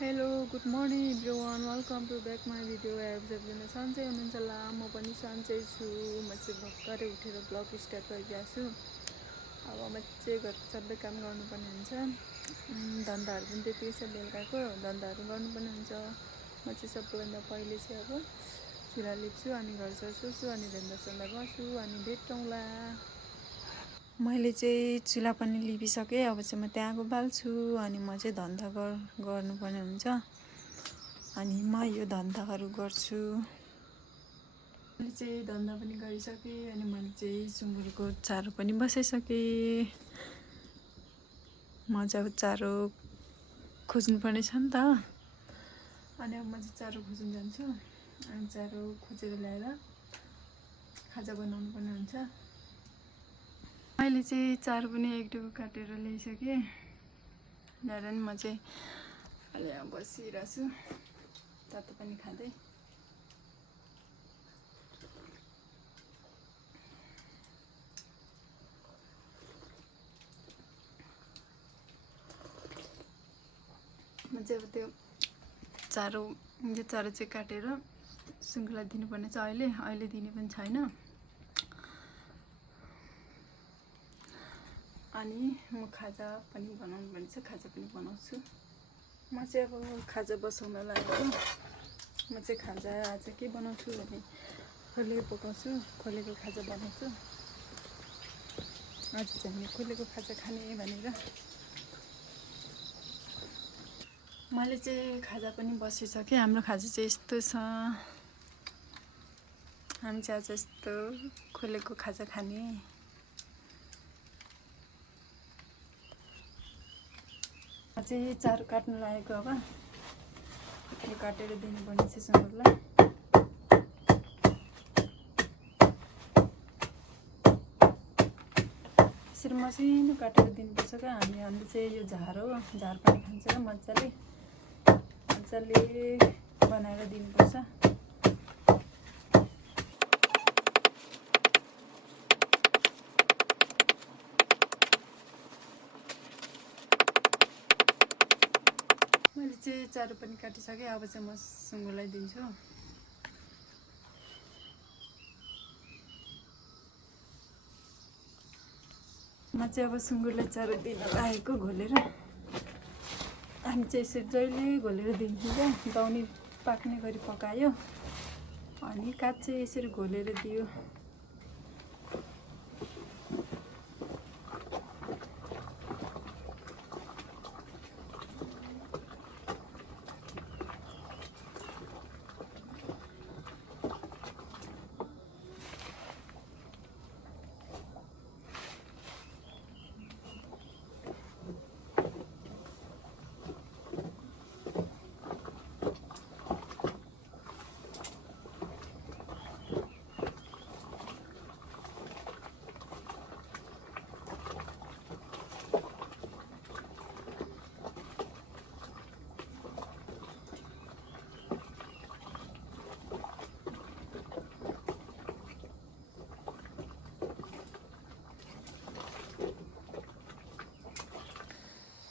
Hello good morning everyone welcome to back my video सबजना सन्चै हुनुहुन्छ होला म पनि सन्चै छु। म चाहिँ भर्खरै उठेर ब्लग स्टार्ट गरिरहेको छु। अब म चाहिँ घरको सबै काम गर्नुपर्ने हुन्छ, धन्दाहरू पनि त्यतिकै छ, बेलुकाको धन्दाहरू गर्नुपर्ने हुन्छ। म चाहिँ सबैभन्दा पहिले चाहिँ अब चुल्हा लिप्छु, अनि घर सर्छु, अनि धन्दा गर्छु, अनि भेटौँला। मैले चाहिँ चुल्हा पनि लिपिसकेँ, अब चाहिँ म त्यहाँ आगो बाल्छु, अनि म चाहिँ धन्दा गर्नुपर्ने हुन्छ, अनि म यो धन्दाहरू गर्छु। मैले चाहिँ धन्दा पनि गरिसकेँ, अनि मैले चाहिँ सुँगुरको चारो पनि बसाइसकेँ। म चाहिँ अब चारो खोज्नुपर्ने छ नि त, अनि अब म चाहिँ चारो खोज्न जान्छु। अनि चारो खोजेर ल्याएर खाजा बनाउनु पर्ने हुन्छ। मैले चाहिँ चारो पनि एक डुबो काटेर ल्याइसकेँ, ल्याएर नि म चाहिँ अहिले यहाँ बसिरहेको छु तातो पनि खाँदै। म चाहिँ अब त्यो चारो चाहिँ काटेर सुँगुरलाई दिनुपर्ने छ। अहिले दिने पनि छैन, अनि म खाजा पनि बनाउनु पर्ने छ, खाजा पनि बनाउँछु। म चाहिँ अब खाजा बसाउन लागेको। म चाहिँ खाजा आज के बनाउँछु भने खोलेको पकाउँछु, खोलेको खाजा बनाउँछु। आज चाहिँ हामी खोलेको खाजा खाने भनेर मैले चाहिँ खाजा पनि बसिसकेँ। हाम्रो खाजा चाहिँ यस्तो छ, हामी चाहिँ आज यस्तो खोलेको खाजा खाने। चाहिँ चारो काट्नु लागेको, अब यो काटेर दिनुपर्ने छ सुँगुरलाई। यसरी मसिनो काटेर दिनुपर्छ क्या। हामीले चाहिँ यो झार पनि खान्छ, मजाले बनाएर दिनुपर्छ। मैले चाहिँ चारो पनि काटिसकेँ, अब चाहिँ म सुँगुरलाई दिन्छु। म चाहिँ अब सुँगुरलाई चारो दिन लागेको घोलेर। हामी चाहिँ यसरी जहिले घोलेर दिन्छौँ क्या, दाउनी पाक्ने गरी पकायो, अनि काठ चाहिँ यसरी घोलेर दियो।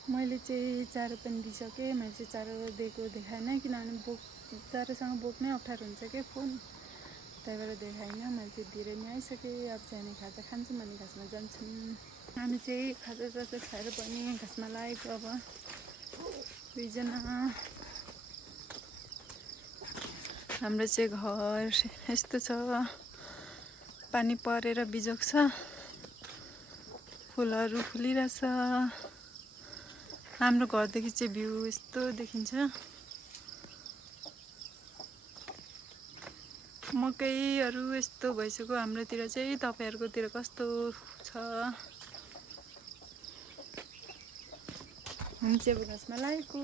मैले चाहिँ चारो पनि दिइसकेँ। मैले चाहिँ चारो दिएको देखाएन, किनभने चारोसँग बोक्नै अप्ठ्यारो हुन्छ क्या फोन, त्यही भएर देखाएन। मैले चाहिँ दिएर नि आइसकेँ। अब चाहिँ हामी खाजा खान्छौँ, अनि घाँसमा जान्छौँ। हामी चाहिँ खाजा खाएर पनि घाँसमा लागेको। अब दुईजना। हाम्रो चाहिँ घर यस्तो छ, पानी परेर बिजोग छ, फुलहरू फुलिरहेछ। हाम्रो घरदेखि चाहिँ भ्यू यस्तो देखिन्छ। मकैहरू यस्तो भइसक्यो हाम्रोतिर चाहिँ। तपाईँहरूकोतिर कस्तो छ? हामी चाहिँ अब घाँसमा लागेको।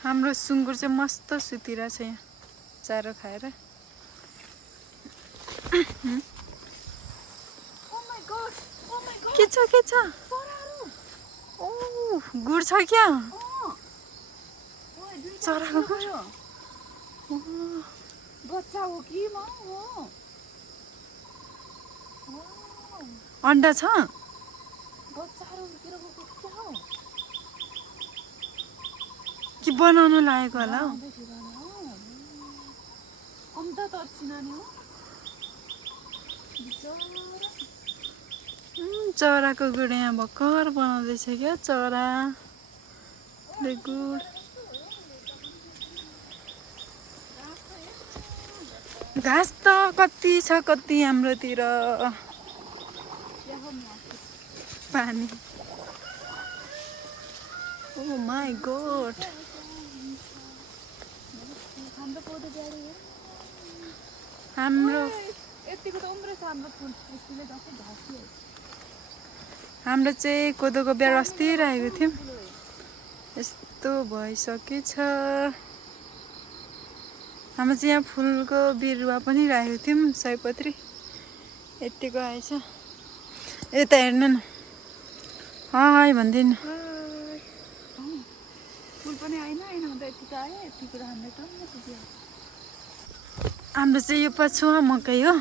हाम्रो सुँगुर चाहिँ मस्त सुतिरहेछ यहाँ चारो खाएर। के छ? गुड छ क्या ओए दुईटा चराको गुड गयो। बच्चा हो कि म हो। अन्डा छ बच्चाहरू हुर्केर गएको कि क्या हो? कि बनाउन लागेको होला हौ आउँदै थियो होला हो। अन्त तर्सिना नि हो। बिचरा। चराको गुड यहाँ भर्खर बनाउँदैछ क्या चराले गुड घाँस त कति छ कति हाम्रोतिर पानी ओ माई गॉड हाम्रो पौधे ब्याडे हो। हाम्रो यतिको त उम्रेछ हाम्रो फुल यसले जस्तै घाँसियो। हाम्रो चाहिँ कोदोको बिहा अस्ति राखेको थियौँ यस्तो भइसकेछ हाम्रो चाहिँ यहाँ फुलको बिरुवा पनि राखेको थियौँ सयपत्री यतिको आएछ यता हेर्नु न हाय भन्दिनँ फुल पनि आएन हुँदा यतिको आयो यतिको त हाम्रो टन्न पुग्यो। हाम्रो चाहिँ यो पछुवा मकै हो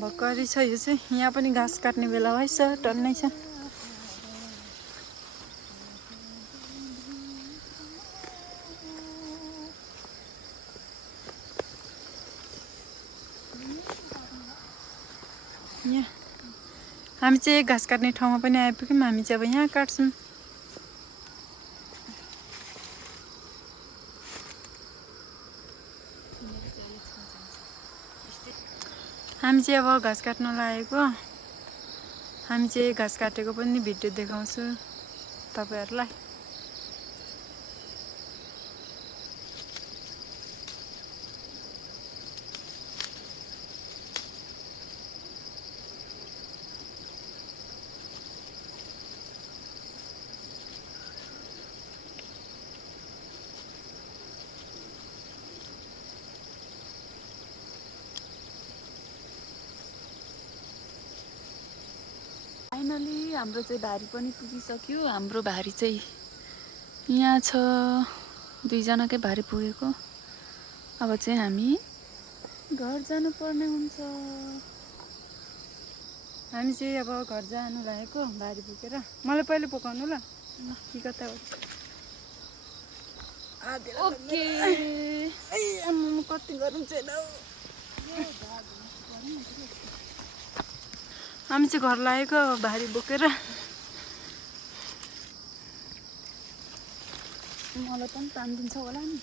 भर्खरै छ यो चाहिँ यहाँ पनि घाँस काट्ने बेला भएछ टन्नै छ यहाँ हामी चाहिँ घाँस काट्ने ठाउँमा पनि आइपुग्यौँ हामी चाहिँ अब यहाँ काट्छौँ हामी चाहिँ अब घाँस काट्न लागेको हामी चाहिँ घाँस काटेको पनि भिडियो देखाउँछु तपाईहरुलाई फाइनली हाम्रो चाहिँ भारी पनि पुगिसक्यो। हाम्रो भारी चाहिँ यहाँ छ, दुईजनाकै भारी पुगेको। अब चाहिँ हामी घर जानुपर्ने हुन्छ। हामी चाहिँ अब घर जानु लागेको भारी बोकेर। मलाई पहिले पकाउनु ल कि कता हो ओके म कति गरौँ छैन। हामी चाहिँ घर लागेको अब भारी बोकेर। मलाई पनि तान्दिन्छ होला नि।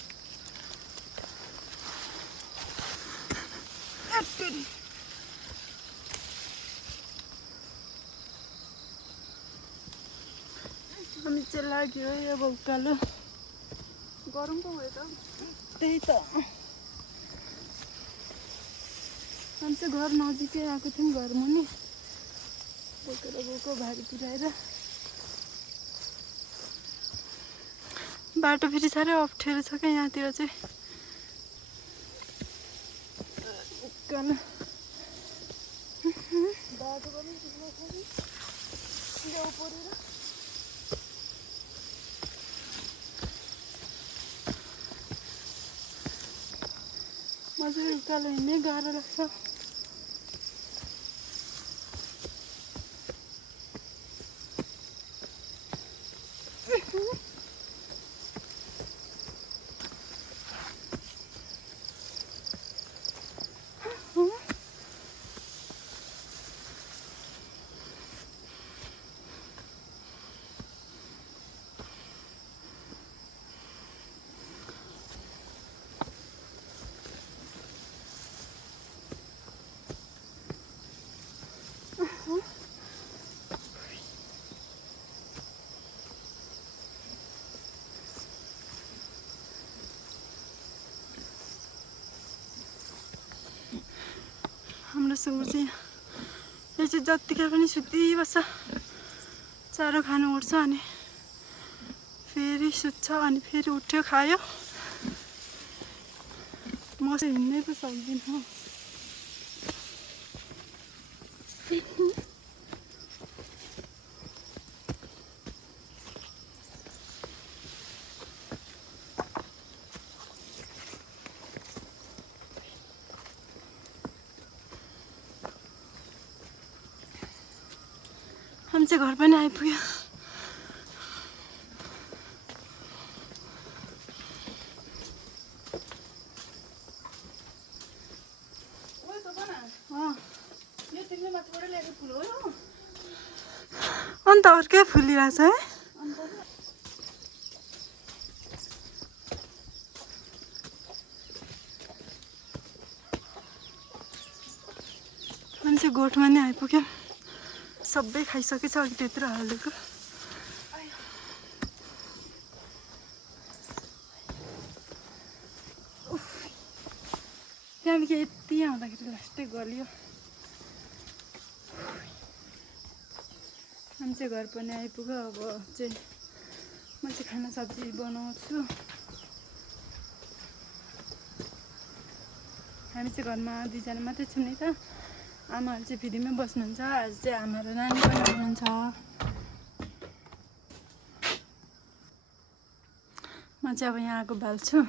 हामी चाहिँ लाग्यो अब उकालो। गरौँ पो भयो त। त्यही त हामी चाहिँ घर नजिकै आएको थियौँ। घर मुनि बोकेर गएको भारी पुऱ्याएर। बाटो फेरि साह्रै अप्ठ्यारो छ क्या यहाँतिर चाहिँ। उकालो बाटो पनि ठिकमा छ नि। ल्याउ परेर मजाले उकालो हिँड्नै गाह्रो लाग्छ। हाम्रो सुँगुर चाहिँ यो चाहिँ जत्तिकै पनि सुतिबस्छ। चारो खानु उठ्छ अनि फेरि सुत्छ अनि फेरि उठ्यो खायो। म चाहिँ हिँड्नै पो सक्दिनँ। चाहिँ घर पनि आइपुग्यो। अन्त अर्कै फुलिरहेछ है। मान्छे गोठमा नै आइपुग्यो। सबै खाइसकेछ अघि त्यत्र हालेको। त्यहाँदेखि यति आउँदाखेरि लास्टै गल्यो। मान्छे घर पनि आइपुग्यो। अब चाहिँ म चाहिँ खाना सब्जी बनाउँछु। हामी चाहिँ घरमा 2 जना मात्रै छौँ नि त। आमाहरू चाहिँ फेरिमै बस्नुहुन्छ। आज चाहिँ आमा र नानी पनि हुनुहुन्छ। म चाहिँ अब यहाँ आगो बाल्छु।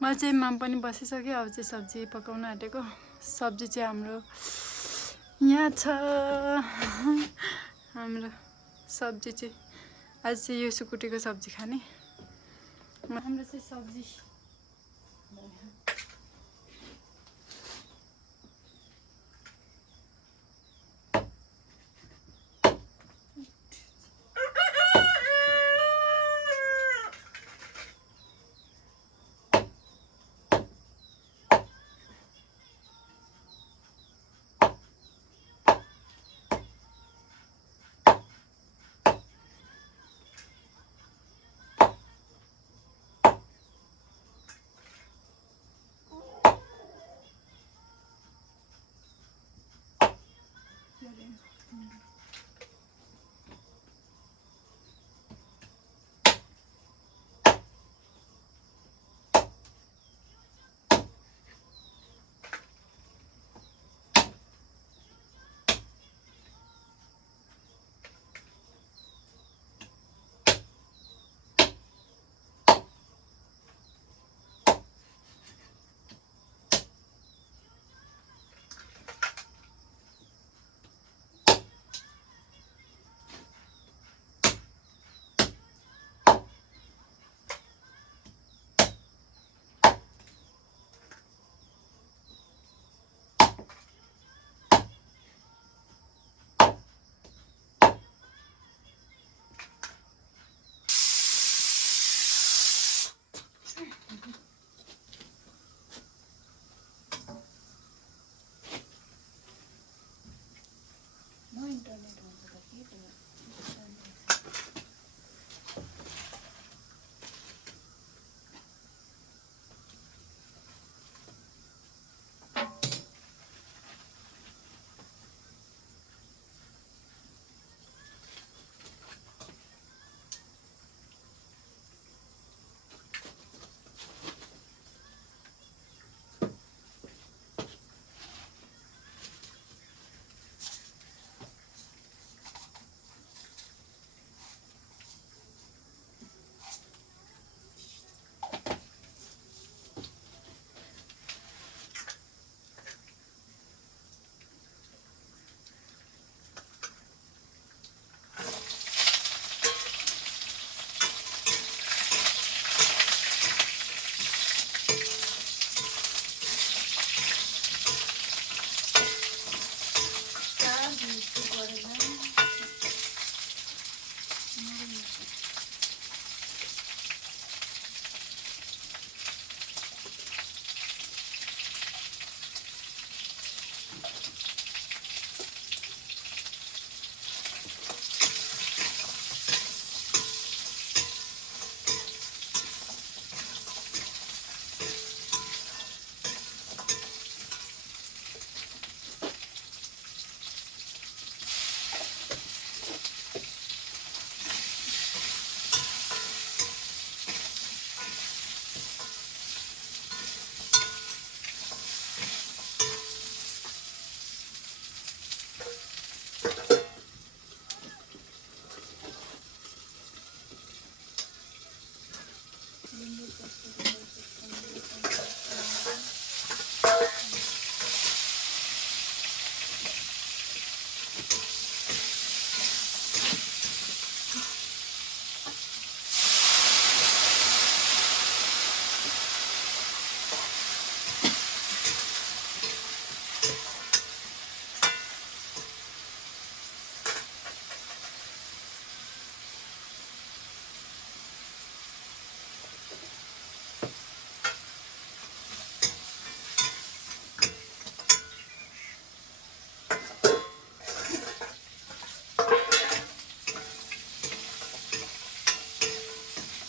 मैले चाहिँ माम पनि बसिसक्यो। अब चाहिँ सब्जी पकाउन आँटेको। सब्जी चाहिँ हाम्रो यहाँ छ। हाम्रो सब्जी चाहिँ आज चाहिँ यो सुकुटीको सब्जी खाने। हाम्रो चाहिँ सब्जी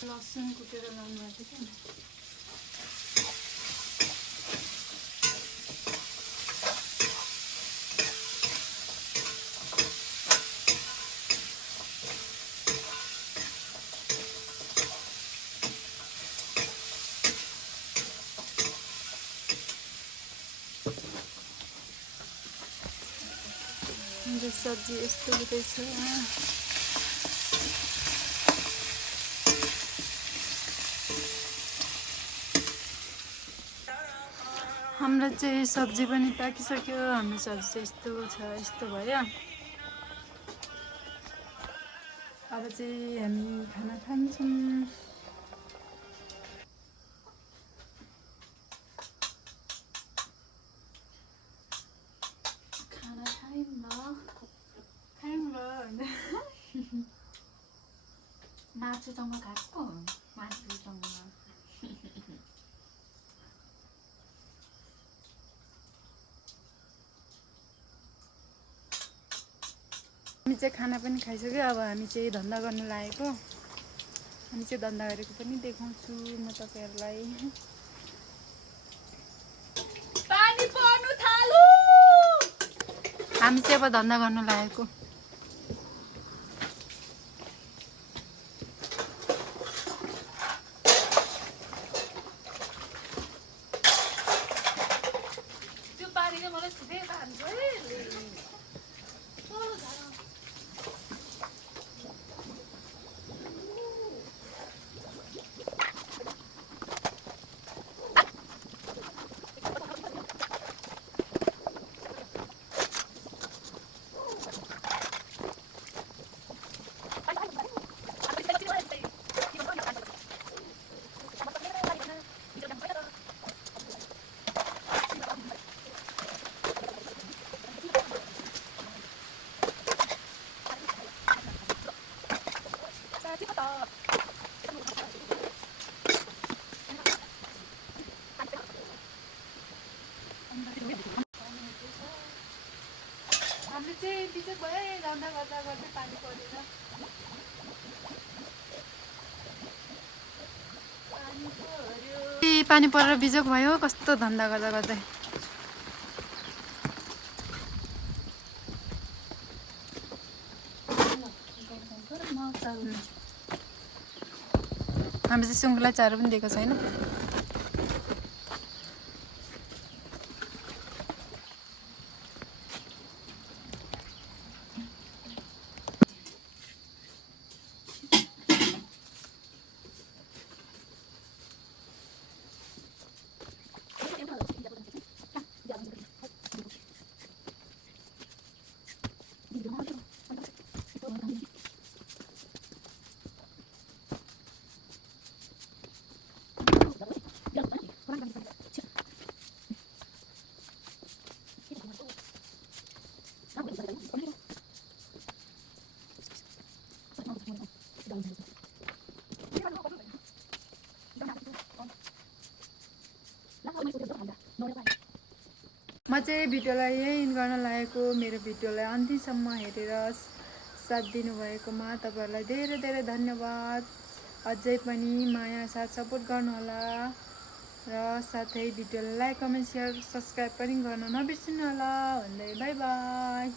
लसुन कुटेर लाउनु भएको थियो नि। मेरो सब्जी यस्तो हुँदैछ। हाम्रो चाहिँ सब्जी पनि पाकिसक्यो। हाम्रो सब्जी चाहिँ यस्तो छ, यस्तो भयो। अब चाहिँ हामी खाना खान्छौँ। खाना खायौँ न। मासुसँग खाएको मासुसँग। हामी चाहिँ खाना पनि खाइसक्यो। अब हामी चाहिँ धन्दा गर्न लागेको। हामी चाहिँ धन्दा गरेको पनि देखाउँछु म तपाईँहरूलाई। पानी पर्नु थाल्यो। हामी चाहिँ अब धन्दा गर्न लागेको। त्यो पानीले मलाई सिधै खान्छ है। हामीले चाहिँ बिचक भयो धन्दा गर्दा गर्दै पानी परेर। पानी परेर बिजोक भयो। कस्तो धन्दा गर्दा गर्दै। हामी चाहिँ सुँगुरलाई चारो पनि दिएको छैन। म चाहिँ भिडियोलाई यही इन गर्न लागेको। मेरो भिडियोलाई अन्तिमसम्म हेरेर साथ दिनुभएकोमा तपाईँहरूलाई धेरै धेरै धन्यवाद। अझै पनि माया साथ सपोर्ट गर्नुहोला र साथै भिडियोलाई लाइक कमेन्ट सेयर सब्सक्राइब पनि गर्न नबिर्सिनु होला भन्दै बाई बाई।